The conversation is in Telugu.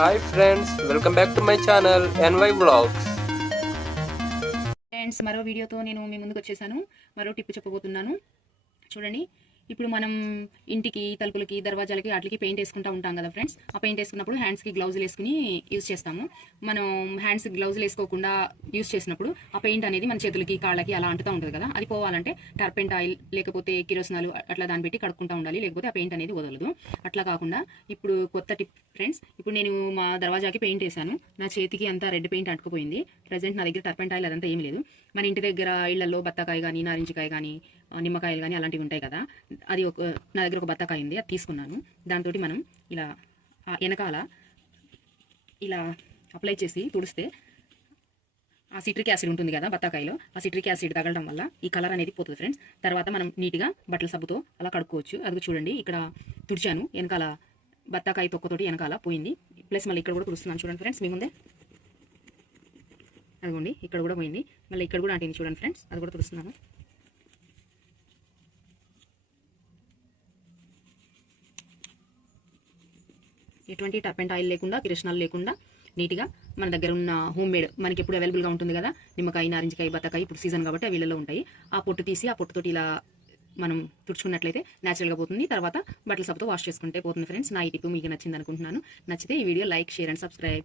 Hi friends, welcome back to my channel NY blogs. Friends, మరో వీడియోతో నేను మీ ముందుకు వచ్చేసాను. మరో టిప్ చెప్పబోతున్నాను. చూడండి, ఇప్పుడు మనం ఇంటికి తలుపులకి దర్వాజాలకి వాటికి పెయింట్ వేసుకుంటూ ఉంటాం కదా ఫ్రెండ్స్. ఆ పెయింట్ వేసుకున్నప్పుడు హ్యాండ్స్కి గ్లౌజులు వేసుకుని యూజ్ చేస్తాము. మనం హ్యాండ్స్కి గ్లౌజులు వేసుకోకుండా యూజ్ చేసినప్పుడు ఆ పెయింట్ అనేది మన చేతులకి కాళ్ళకి అలా అంటుతూ ఉంటుంది కదా. అది పోవాలంటే టర్పెంట్ ఆయిల్ లేకపోతే కిరోసినాలు అట్లా దాన్ని పెట్టి కడుక్కుంటూ ఉండాలి, లేకపోతే ఆ పెయింట్ అనేది వదలదు. అట్లా కాకుండా ఇప్పుడు కొత్త టిప్ ఫ్రెండ్స్. ఇప్పుడు నేను మా దర్వాజాకి పెయింట్ వేసాను, నా చేతికి అంతా రెడ్ పెయింట్ అంటుకుపోయింది. ప్రజెంట్ నా దగ్గర టర్పెంట్ ఆయిల్ అదంతా ఏం లేదు. మన ఇంటి దగ్గర ఇళ్లలో బత్తాకాయ కానీ నారింజకాయ కానీ నిమ్మకాయలు కానీ అలాంటివి ఉంటాయి కదా. అది నా దగ్గర ఒక బత్తాకాయ ఉంది, అది తీసుకున్నాను. దాంతో మనం ఇలా వెనకాల ఇలా అప్లై చేసి తుడిస్తే ఆ సిట్రిక్ యాసిడ్ ఉంటుంది కదా బత్తాకాయలో, ఆ సిట్రిక్ యాసిడ్ తగలడం వల్ల ఈ కలర్ అనేది పోతుంది ఫ్రెండ్స్. తర్వాత మనం నీట్గా బట్టల సబ్బుతో అలా కడుక్కోవచ్చు. అది చూడండి, ఇక్కడ తుడిచాను, వెనకాల బత్తాకాయ తొక్కతోటి వెనకాల పోయింది. ప్లస్ మళ్ళీ ఇక్కడ కూడా తుడుస్తున్నాను చూడండి ఫ్రెండ్స్ మీ ముందే. అదిగోండి, ఇక్కడ కూడా పోయింది. మళ్ళీ ఇక్కడ కూడా అంటింది చూడండి ఫ్రెండ్స్, అది కూడా తుడుస్తున్నాను. ఎటువంటి టర్పెంట్ ఆయిల్ లేకుండా, కిరసనాలు లేకుండా నీట్గా మన దగ్గర ఉన్న హోమ్ మేడ్ మనకి ఎప్పుడు అవైలబుల్గా ఉంటుంది కదా, నిమ్మకాయ నారింజకాయ బత్తాకాయ ఇప్పుడు సీజన్ కాబట్టి ఆ వీళ్ళలో ఉంటాయి. ఆ పొట్టు తీసి ఆ పొట్టుతోటి ఇలా మనం తుడుచుకున్నట్లయితే న్యాచురల్గా పోతుంది. తర్వాత బట్టల సబ్బుతో వాష్ చేసుకుంటే పోతుంది ఫ్రెండ్స్. నా ఈ టిప్ మీకు నచ్చింది అనుకుంటున్నాను. నచ్చితే ఈ video like, share and subscribe.